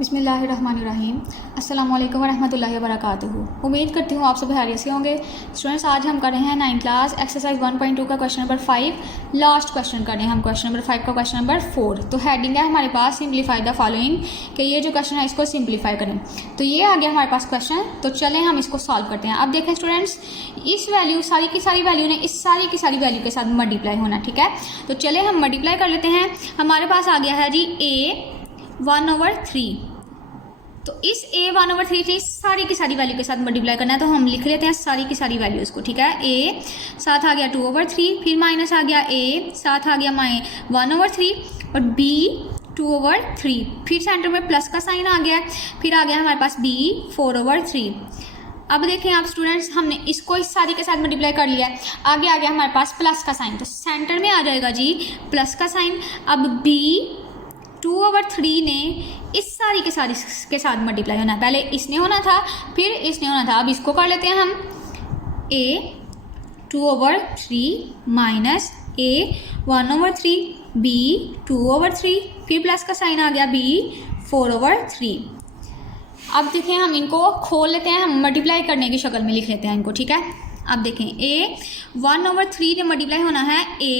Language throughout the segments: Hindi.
बिस्मिल्लाहिर्रहमानिर्रहीम। अस्सलामु अलैकुम वरहमतुल्लाहि वबरकातुहू। उम्मीद करती हूँ आप सब खैरियत से होंगे। स्टूडेंट्स, आज हम कर रहे हैं 9th क्लास एक्सरसाइज 1.2 का क्वेश्चन नंबर 5। लास्ट क्वेश्चन कर रहे हैं हम क्वेश्चन नंबर 5 का क्वेश्चन नंबर 4। तो हेडिंग है हमारे पास सिंप्लीफाई द फॉलोइंग, कि ये जो क्वेश्चन है इसको सिंप्लीफाई करें। तो ये आ गया हमारे पास क्वेश्चन, तो चलें हम इसको सॉल्व करते हैं। अब देखें स्टूडेंट्स, इस वैल्यू सारी की सारी वैल्यू ने इस सारी की सारी वैल्यू के साथ मल्टीप्लाई होना, ठीक है। तो चले हम मल्टीप्लाई कर लेते हैं। हमारे पास आ गया है जी a 1/3। तो इस a 1/3 से सारी की सारी वैल्यू के साथ मल्टीप्लाई करना है, तो हम लिख लेते हैं सारी की सारी वैल्यूज़ को, ठीक है। a साथ आ गया 2/3, फिर माइनस आ गया a, साथ आ गया 1/3 और b 2/3, फिर सेंटर में प्लस का साइन आ गया, फिर आ गया हमारे पास b 4/3। अब देखें आप स्टूडेंट्स, हमने इसको इस सारी के साथ मल्टीप्लाई कर लिया है। आगे आ गया हमारे पास प्लस का साइन, तो सेंटर में आ जाएगा जी प्लस का साइन। अब b 2/3 ने इस सारी के साथ मल्टीप्लाई होना है। पहले इसने होना था, फिर इसने होना था। अब इसको कर लेते हैं हम a 2/3 माइनस a 1/3, b 2/3, फिर प्लस का साइन आ गया b 4/3। अब देखें हम इनको खोल लेते हैं, हम मल्टीप्लाई करने की शक्ल में लिख लेते हैं इनको, ठीक है। अब देखें a 1/3 ने मल्टीप्लाई होना है a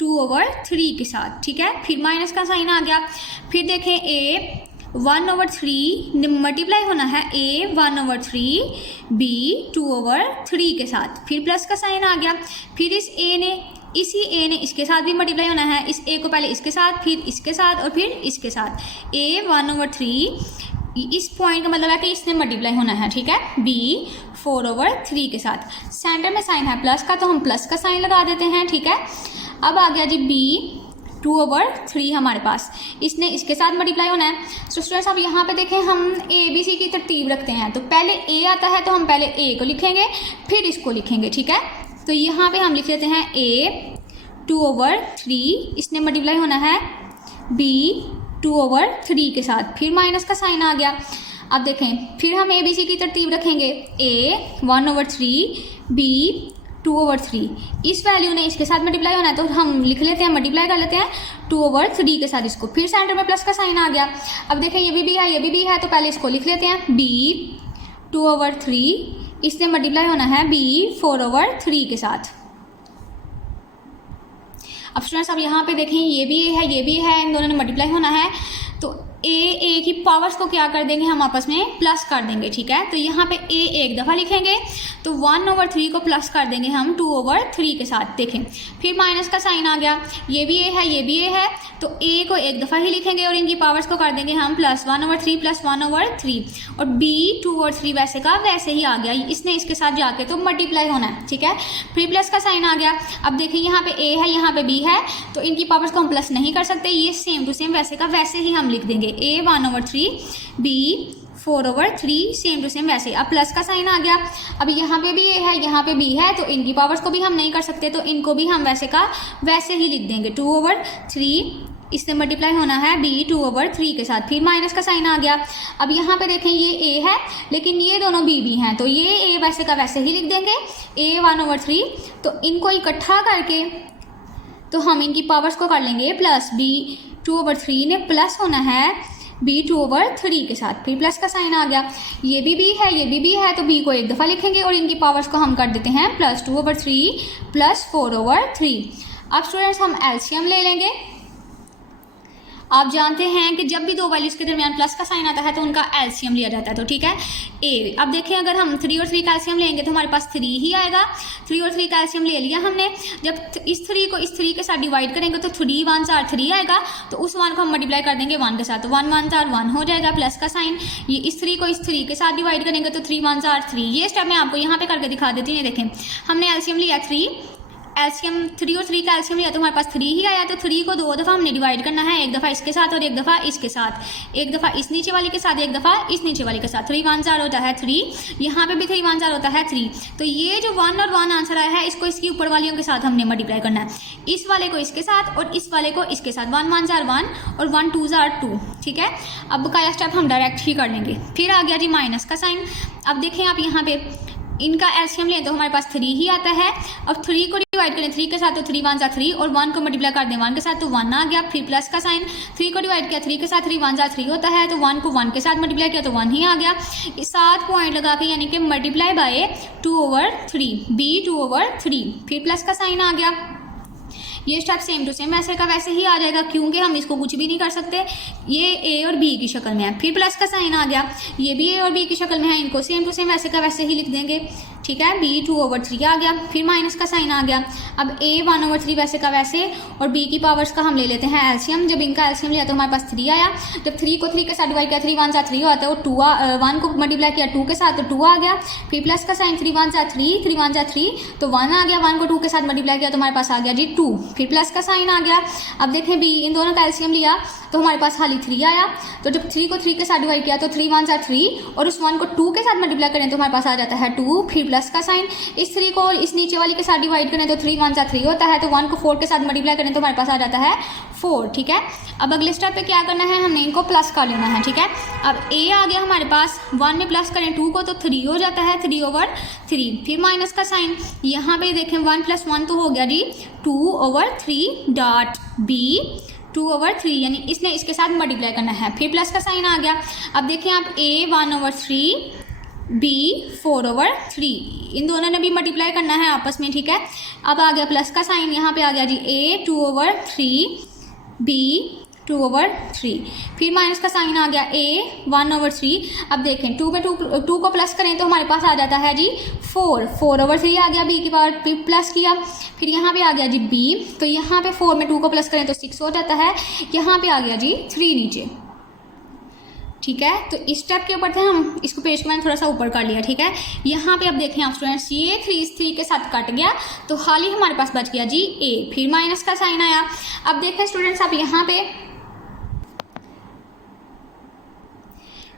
2/3 के साथ, ठीक है। फिर माइनस का साइन आ गया, फिर देखें a 1/3 मल्टीप्लाई होना है a 1/3 b 2/3 के साथ, फिर प्लस का साइन आ गया, फिर इसी a ने इसके साथ भी मल्टीप्लाई होना है। इस a को पहले इसके साथ, फिर इसके साथ और फिर इसके साथ। a 1/3 इस पॉइंट का मतलब है कि इसने मल्टीप्लाई होना है, ठीक है, b 4/3 के साथ। सेंटर में साइन है प्लस का, तो हम प्लस का साइन लगा देते हैं, ठीक है। अब आ गया जी b 2/3 हमारे पास, इसने इसके साथ मल्टीप्लाई होना है। तो स्टूडेंट्स, अब यहाँ पे देखें, हम a b c की तरतीब रखते हैं। तो पहले a आता है तो हम पहले a को लिखेंगे, फिर इसको लिखेंगे, ठीक है। तो यहाँ पे हम लिख लेते हैं a 2/3, इसने मल्टीप्लाई होना है b 2/3 के साथ, फिर माइनस का साइन आ गया। अब देखें, फिर हम a b c की तरतीब रखेंगे, a 1/3 b 2/3, इस वैल्यू ने इसके साथ मल्टीप्लाई होना है, तो हम लिख लेते हैं, मल्टीप्लाई कर लेते हैं 2/3 के साथ इसको, फिर सेंटर में प्लस का साइन आ गया। अब देखें ये भी है, ये भी है, तो पहले इसको लिख लेते हैं b 2/3, इससे मल्टीप्लाई होना है b 4/3 के साथ। अब स्टूडेंट्स, अब यहाँ पे देखें, ये भी है, इन दोनों ने मल्टीप्लाई होना है, तो a की पावर्स को क्या कर देंगे हम आपस में प्लस कर देंगे, ठीक है। तो यहाँ पे a एक दफ़ा लिखेंगे, तो 1/3 को प्लस कर देंगे हम 2/3 के साथ। देखें, फिर माइनस का साइन आ गया, ये भी a है, तो a को एक दफ़ा ही लिखेंगे और इनकी पावर्स को कर देंगे हम प्लस 1/3 प्लस 1/3, और b 2/3 वैसे का वैसे ही आ गया, इसने इसके साथ जाके तो मल्टीप्लाई होना है, ठीक है। फिर प्लस का साइन आ गया। अब देखिए यहाँ पे a है, यहाँ पे b है, तो इनकी पावर्स को हम प्लस नहीं कर सकते, ये सेम टू सेम वैसे का वैसे ही हम लिख देंगे, a 1/3 b 4/3, same to same वैसे। अब प्लस का साइन आ गया, अब यहाँ पे भी a है, यहाँ पे b है, तो इनकी पावर्स को भी हम नहीं कर सकते, तो इनको भी हम वैसे का वैसे ही लिख देंगे, 2/3, इससे मल्टीप्लाई होना है b 2/3 के साथ, फिर माइनस का साइन आ गया। अब यहाँ पे देखें, ये a है, लेकिन ये दोनों b भी हैं, तो ये a वैसे का वैसे ही लिख देंगे, a 1/3। तो इनको इकट्ठा करके तो हम इनकी पावर्स को कर लेंगे प्लस, b 2/3 ने प्लस होना है b 2/3 के साथ, फिर प्लस का साइन आ गया। ये भी है, ये भी है, तो b को एक दफ़ा लिखेंगे और इनकी पावर्स को हम कर देते हैं प्लस 2/3 प्लस 4/3। अब स्टूडेंट्स, हम एलसीएम ले लेंगे। आप जानते हैं कि जब भी दो वैल्यूज के दरमियान प्लस का साइन आता है तो उनका एलसीएम लिया जाता है, तो ठीक है a। अब देखें, अगर हम 3 और 3 का एलसीएम लेंगे तो हमारे पास 3 ही आएगा। 3 और 3 का एलसीएम ले लिया हमने, जब इस 3 को इस 3 के साथ डिवाइड करेंगे तो 3 1s are 3 आएगा, तो उस 1 को हम मल्टीप्लाई कर देंगे 1 के साथ, तो 1 1s are 1 हो जाएगा, प्लस का साइन। ये इस 3 को इस 3 के साथ डिवाइड करेंगे तो 3 1s are 3। ये स्टेप मैं आपको यहाँ पे करके दिखा देती हूँ। देखें, हमने एलसीएम लिया 3, एलसीएम 3 और 3 का एलसीएम लिया तो हमारे पास 3 ही आया, तो 3 को 2 दफ़ा हमने डिवाइड करना है, एक दफ़ा इसके साथ और एक दफ़ा इसके साथ, एक दफ़ा इस नीचे वाले के साथ, एक दफ़ा इस नीचे वाले के साथ। 3 1s are होता है 3, यहाँ पे भी 3 1s are होता है 3। तो ये जो 1 और 1 आंसर आया है, इसको इसकी ऊपर वालियों के साथ हमने मल्टीप्लाई करना है, इस वाले को इसके साथ और इस वाले को इसके साथ। 1 1s are 1 और 1 2s are 2, ठीक है। अब बकाया स्टेप हम डायरेक्ट ही कर लेंगे। फिर आ गया जी माइनस का साइन। अब देखें आप यहाँ पे इनका एलसीएम लें तो हमारे पास 3 ही आता है। अब 3 को डिवाइड करें 3 के साथ तो 3 1 जा 3 और 1 को मल्टीप्लाई कर दें 1 के साथ तो 1 आ गया। फिर प्लस का साइन, 3 को डिवाइड किया 3 के साथ 3 1 जा 3 होता है, तो 1 को 1 के साथ मल्टीप्लाई किया तो 1 ही आ गया। 7 पॉइंट लगा के यानी कि मल्टीप्लाई बाय 2/3 b 2/3, फिर प्लस का साइन आ गया। ये स्टेप सेम टू सेम वैसे का वैसे ही आ जाएगा क्योंकि हम इसको कुछ भी नहीं कर सकते, ये ए और बी की शक्ल में है। फिर प्लस का साइन आ गया, ये भी ए और बी की शक्ल में है, इनको सेम टू सेम वैसे का वैसे ही लिख देंगे, ठीक है। b 2/3 आ गया, फिर माइनस का साइन आ गया। अब a 1/3 वैसे का वैसे और b की पावर्स का हम ले लेते हैं एलसीएम। जब इनका एलसीएम लिया तो हमारे पास 3 आया। जब 3 को 3 के साथ डिवाइड किया 3 1 जा 3 होता है, और 2 1 को मल्टीप्लाई किया 2 के साथ तो 2 आ गया। फिर प्लस का साइन 3 1 जा 3 3 1 जा 3 तो 1 आ गया। 1 को 2 के साथ मल्टीप्लाई किया तो हमारे पास आ गया जी 2, फिर प्लस का साइन आ गया। अब देखें b, इन दोनों का एलसीएम लिया तो हमारे पास खाली 3 आया। तो जब 3 को 3 के साथ डिवाइड किया तो 3 1 जा 3 और उस 1 को 2 के साथ मल्टीप्लाई करें तो हमारे पास आ जाता है 2, फिर प्लस का साइन। इस 3 को इस नीचे वाली के साथ डिवाइड करें तो 3 1 जा 3 होता है, तो 1 को 4 के साथ मल्टीप्लाई करें तो हमारे पास आ जाता है 4, ठीक है। अब अगले स्टेप पे क्या करना है, हमने इनको प्लस कर लेना है, ठीक है। अब a आ गया हमारे पास, 1 में प्लस करें 2 को तो 3 हो जाता है 3/3, फिर माइनस का साइन। यहाँ पे देखें 1 + 1 तो हो गया जी 2/3 डॉट b 2/3, यानी इसने इसके साथ मल्टीप्लाई करना है। फिर प्लस का साइन आ गया। अब देखें आप a 1/3 b 4/3, इन दोनों ने भी मल्टीप्लाई करना है आपस में, ठीक है। अब आ गया प्लस का साइन, यहाँ पे आ गया जी a 2/3 b 2/3, फिर माइनस का साइन आ गया a 1/3। अब देखें 2 में 2 को प्लस करें तो हमारे पास आ जाता है जी 4/3 आ गया, b की पावर प्लस किया। फिर यहाँ पे आ गया जी b, तो यहाँ पे 4 में 2 को प्लस करें तो 6 हो जाता है। यहाँ पे आ गया जी 3 नीचे, ठीक है। तो इस स्टेप के ऊपर थे हम, इसको पेज को मैंने थोड़ा सा ऊपर कर लिया, ठीक है। यहाँ पे अब देखें आप स्टूडेंट्स, ये 3 इस 3 के साथ कट गया तो खाली हमारे पास बच गया जी a, फिर माइनस का साइन आया। अब देखें स्टूडेंट्स आप यहाँ पे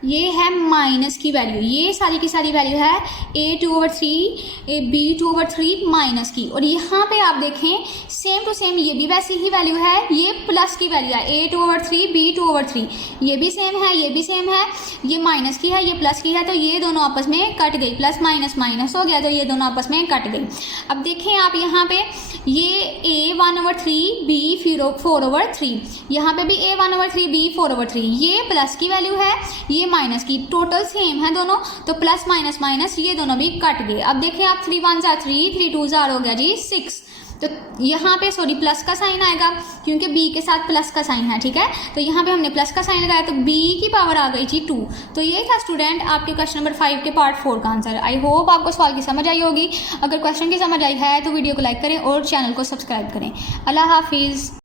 ये है माइनस की वैल्यू, ये सारी की सारी वैल्यू है a 2/3 b 2/3 माइनस की, और यहाँ पे आप देखें सेम टू सेम ये भी वैसी ही वैल्यू है, ये प्लस की वैल्यू है a 2/3 b 2/3, ये भी सेम है, ये भी सेम है, ये माइनस की है, ये प्लस की है, तो ये दोनों आपस में कट गई, प्लस माइनस माइनस हो गया तो ये दोनों आपस में कट गई। अब देखें आप यहाँ पे ये a 1/3 b 4/3, यहाँ पे भी a 1/3 b 4/3, ये प्लस की वैल्यू है, ये माइनस की, टोटल सेम है दोनों, तो प्लस माइनस माइनस ये दोनों भी कट गए। अब देखें आप 3 1 जा 3 3 2 जा हो गया जी 6, तो यहाँ पे सॉरी प्लस का साइन आएगा क्योंकि b के साथ प्लस का साइन है, ठीक है। तो यहाँ पे हमने प्लस का साइन लगाया तो b की पावर आ गई जी 2। तो ये था स्टूडेंट आपके क्वेश्चन नंबर 5 के पार्ट 4 का आंसर। आई होप आपको सवाल की समझ आई होगी। अगर क्वेश्चन की समझ आई है तो वीडियो को लाइक करें और चैनल को सब्सक्राइब करें। अल्लाह हाफिज़।